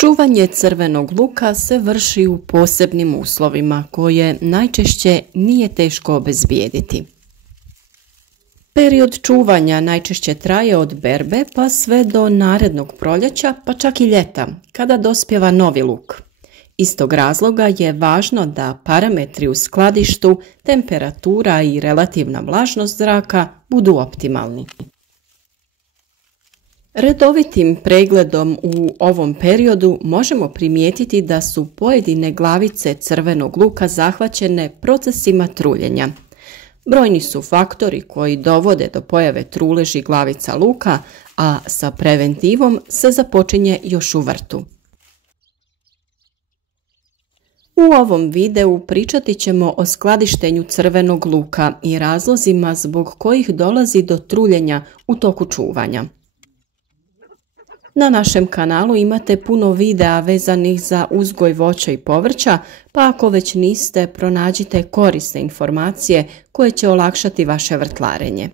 Čuvanje crvenog luka se vrši u posebnim uslovima koje najčešće nije teško obezbijediti. Period čuvanja najčešće traje od berbe pa sve do narednog proljeća, pa čak i ljeta, kada dospijeva novi luk. Iz tog razloga je važno da parametri u skladištu, temperatura i relativna vlažnost zraka budu optimalni. Redovitim pregledom u ovom periodu možemo primijetiti da su pojedine glavice crvenog luka zahvaćene procesima truljenja. Brojni su faktori koji dovode do pojave truleži glavica luka, a sa preventivom se započinje još u vrtu. U ovom videu pričati ćemo o skladištenju crvenog luka i razlozima zbog kojih dolazi do truljenja u toku čuvanja. Na našem kanalu imate puno videa vezanih za uzgoj voća i povrća, pa ako već niste, pronađite korisne informacije koje će olakšati vaše vrtlarenje.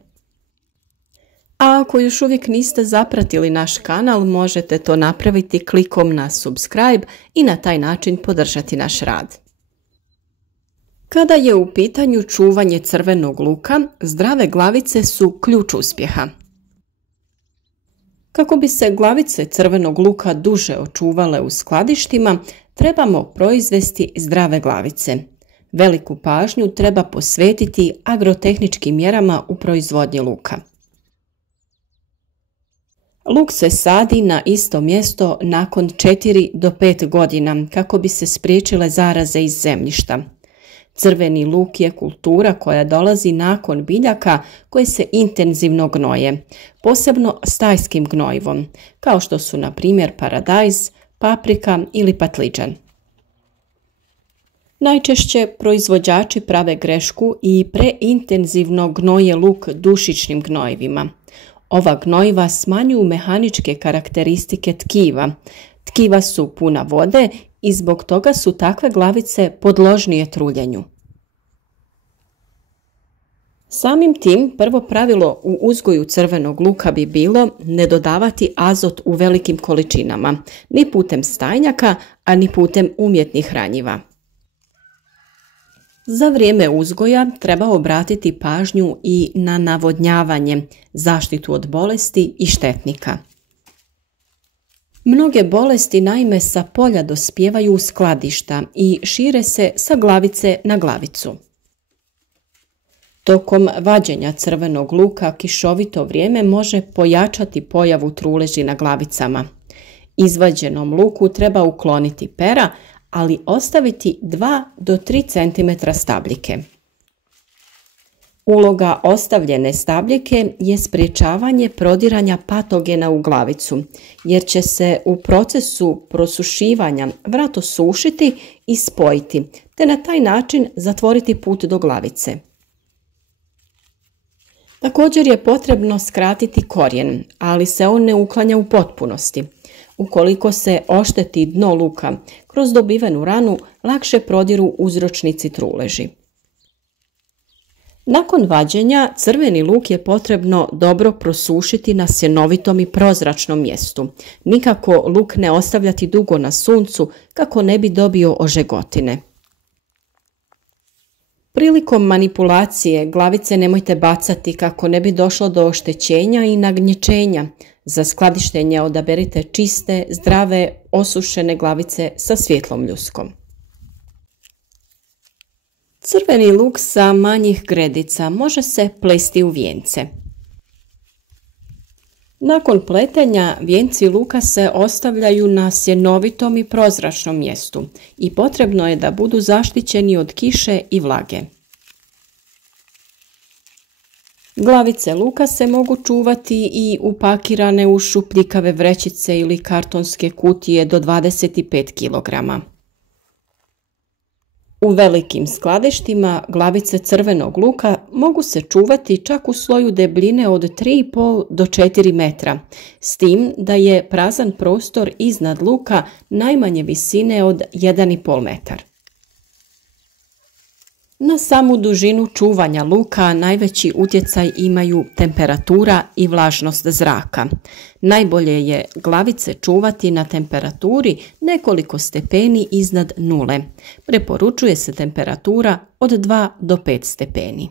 A ako još uvijek niste zapratili naš kanal, možete to napraviti klikom na subscribe i na taj način podržati naš rad. Kada je u pitanju čuvanje crvenog luka, zdrave glavice su ključ uspjeha. Kako bi se glavice crvenog luka duže očuvale u skladištima, trebamo proizvesti zdrave glavice. Veliku pažnju treba posvetiti agrotehničkim mjerama u proizvodnji luka. Luk se sadi na isto mjesto nakon 4 do 5 godina kako bi se spriječile zaraze iz zemljišta. Crveni luk je kultura koja dolazi nakon biljaka koje se intenzivno gnoje, posebno stajskim gnojivom, kao što su na primjer paradajz, paprika ili patliđan. Najčešće proizvođači prave grešku i preintenzivno gnoje luk dušičnim gnojivima. Ova gnojiva smanjuju mehaničke karakteristike tkiva. Tkiva su puna vode i zbog toga su takve glavice podložnije truljenju. Samim tim, prvo pravilo u uzgoju crvenog luka bi bilo ne dodavati azot u velikim količinama, ni putem stajnjaka, a ni putem umjetnih hranjiva. Za vrijeme uzgoja treba obratiti pažnju i na navodnjavanje, zaštitu od bolesti i štetnika. Mnoge bolesti naime sa polja dospijevaju u skladišta i šire se sa glavice na glavicu. Tokom vađenja crvenog luka kišovito vrijeme može pojačati pojavu truleži na glavicama. Izvađenom luku treba ukloniti pera, ali ostaviti 2 do 3 cm stabljike. Uloga ostavljene stabljike je sprječavanje prodiranja patogena u glavicu, jer će se u procesu prosušivanja vrat osušiti i spojiti, te na taj način zatvoriti put do glavice. Također je potrebno skratiti korijen, ali se on ne uklanja u potpunosti. Ukoliko se ošteti dno luka, kroz dobivenu ranu lakše prodiru uzročnici truleži. Nakon vađenja, crveni luk je potrebno dobro prosušiti na sjenovitom i prozračnom mjestu. Nikako luk ne ostavljati dugo na suncu kako ne bi dobio ožegotine. Prilikom manipulacije glavice nemojte bacati kako ne bi došlo do oštećenja i nagnječenja. Za skladištenje odaberite čiste, zdrave, osušene glavice sa svijetlom ljuskom. Crveni luk sa manjih gredica može se plesti u vijence. Nakon pletenja vijenci luka se ostavljaju na sjenovitom i prozračnom mjestu i potrebno je da budu zaštićeni od kiše i vlage. Glavice luka se mogu čuvati i upakirane u šupljikave vrećice ili kartonske kutije do 25 kg. U velikim skladištima glavice crvenog luka mogu se čuvati čak u sloju debljine od 3,5 do 4 metra, s tim da je prazan prostor iznad luka najmanje visine od 1,5 metar. Na samu dužinu čuvanja luka najveći utjecaj imaju temperatura i vlažnost zraka. Najbolje je glavice čuvati na temperaturi nekoliko stepeni iznad nule. Preporučuje se temperatura od 2 do 5 stepeni.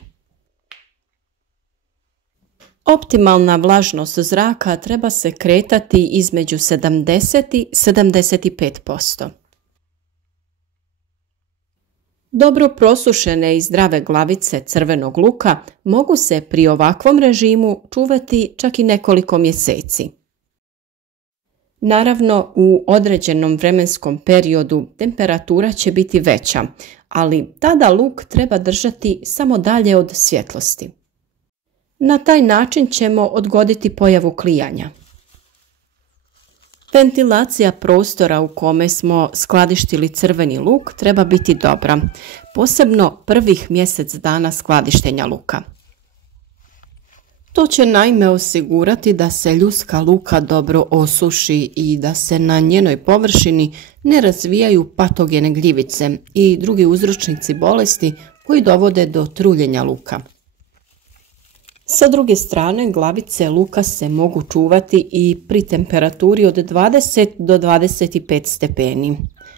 Optimalna vlažnost zraka treba se kretati između 70 i 75%. Dobro prosušene i zdrave glavice crvenog luka mogu se pri ovakvom režimu čuvati čak i nekoliko mjeseci. Naravno, u određenom vremenskom periodu temperatura će biti veća, ali tada luk treba držati samo dalje od svjetlosti. Na taj način ćemo odgoditi pojavu klijanja. Ventilacija prostora u kome smo skladištili crveni luk treba biti dobra, posebno prvih mjesec dana skladištenja luka. To će naime osigurati da se ljuska luka dobro osuši i da se na njenoj površini ne razvijaju patogene gljivice i drugi uzročnici bolesti koji dovode do truljenja luka. Sa druge strane, glavice luka se mogu čuvati i pri temperaturi od 20 do 25 stepeni.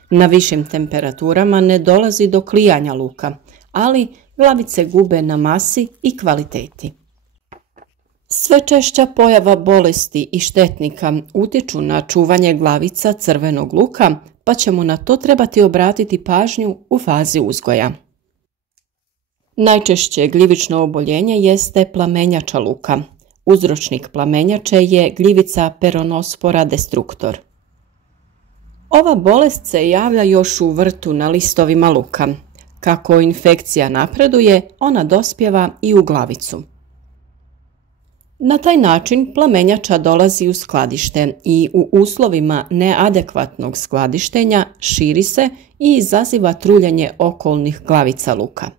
Na višim temperaturama ne dolazi do klijanja luka, ali glavice gube na masi i kvaliteti. Sve češća pojava bolesti i štetnika utječu na čuvanje glavica crvenog luka, pa ćemo na to trebati obratiti pažnju u fazi uzgoja. Najčešće gljivično oboljenje jeste plamenjača luka. Uzročnik plamenjače je gljivica Peronospora destructor. Ova bolest se javlja još u vrtu na listovima luka. Kako infekcija napreduje, ona dospijeva i u glavicu. Na taj način plamenjača dolazi u skladište i u uslovima neadekvatnog skladištenja širi se i izaziva truljenje okolnih glavica luka.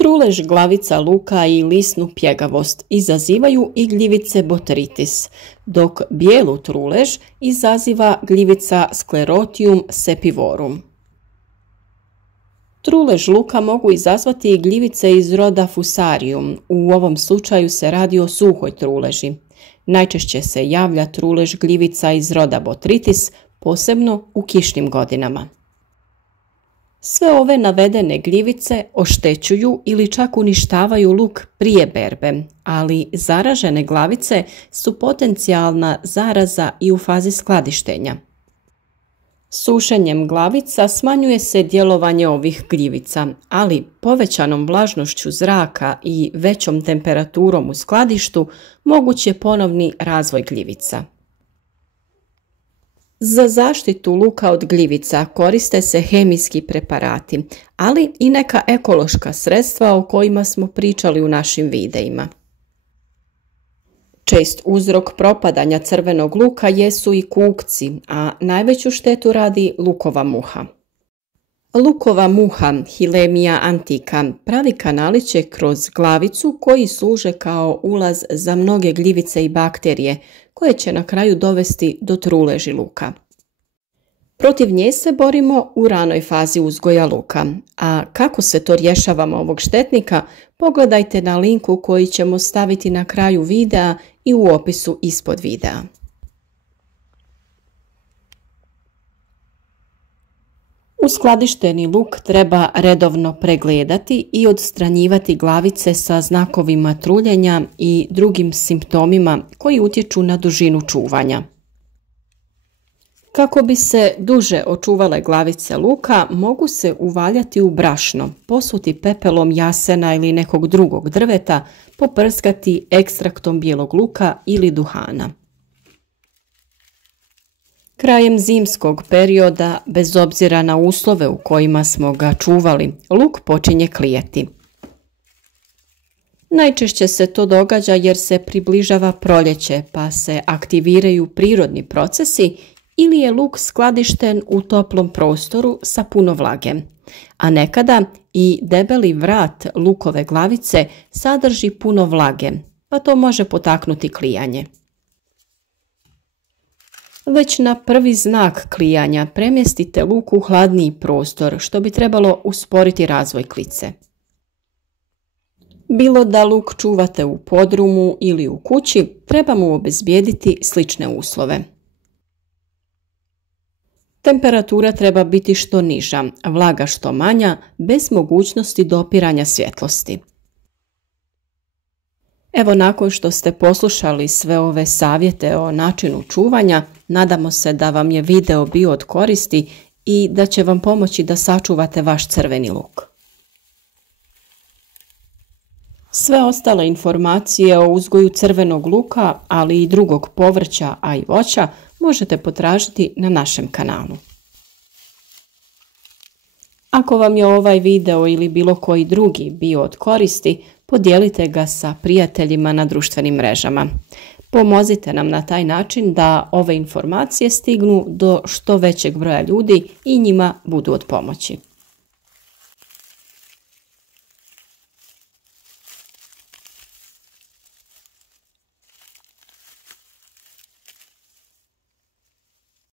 Trulež glavica luka i lisnu pjegavost izazivaju i gljivice botritis, dok bijelu trulež izaziva gljivica Sclerotium sepivorum. Trulež luka mogu izazvati i gljivice iz roda Fusarium, u ovom slučaju se radi o suhoj truleži. Najčešće se javlja trulež gljivica iz roda botritis, posebno u kišnim godinama. Sve ove navedene gljivice oštećuju ili čak uništavaju luk prije berbe, ali zaražene glavice su potencijalna zaraza i u fazi skladištenja. Sušenjem glavica smanjuje se djelovanje ovih gljivica, ali povećanom vlažnošću zraka i većom temperaturom u skladištu moguć je ponovni razvoj gljivica. Za zaštitu luka od gljivica koriste se hemijski preparati, ali i neka ekološka sredstva o kojima smo pričali u našim videima. Čest uzrok propadanja crvenog luka jesu i kukci, a najveću štetu radi lukova muha. Lukova muha, Hilemia antica, pravi kanaliće kroz glavicu koji služe kao ulaz za mnoge gljivice i bakterije, koje će na kraju dovesti do truleži luka. Protiv nje se borimo u ranoj fazi uzgoja luka, a kako se to rješavamo ovog štetnika, pogledajte na linku koji ćemo staviti na kraju videa i u opisu ispod videa. Uskladišteni luk treba redovno pregledati i odstranjivati glavice sa znakovima truljenja i drugim simptomima koji utječu na dužinu čuvanja. Kako bi se duže očuvale glavice luka, mogu se uvaljati u brašno, posuti pepelom jasena ili nekog drugog drveta, poprskati ekstraktom bijelog luka ili duhana. Krajem zimskog perioda, bez obzira na uslove u kojima smo ga čuvali, luk počinje klijeti. Najčešće se to događa jer se približava proljeće, pa se aktiviraju prirodni procesi ili je luk skladišten u toplom prostoru sa puno vlage, a nekada i debeli vrat lukove glavice sadrži puno vlage, pa to može potaknuti klijanje. Već na prvi znak klijanja premjestite luk u hladniji prostor, što bi trebalo usporiti razvoj klice. Bilo da luk čuvate u podrumu ili u kući, treba mu obezbijediti slične uslove. Temperatura treba biti što niža, vlaga što manja, bez mogućnosti dopiranja svjetlosti. Evo, nakon što ste poslušali sve ove savjete o načinu čuvanja, nadamo se da vam je video bio od koristi i da će vam pomoći da sačuvate vaš crveni luk. Sve ostale informacije o uzgoju crvenog luka, ali i drugog povrća, a i voća, možete potražiti na našem kanalu. Ako vam je ovaj video ili bilo koji drugi bio od koristi, podijelite ga sa prijateljima na društvenim mrežama. Pomozite nam na taj način da ove informacije stignu do što većeg broja ljudi i njima budu od pomoći.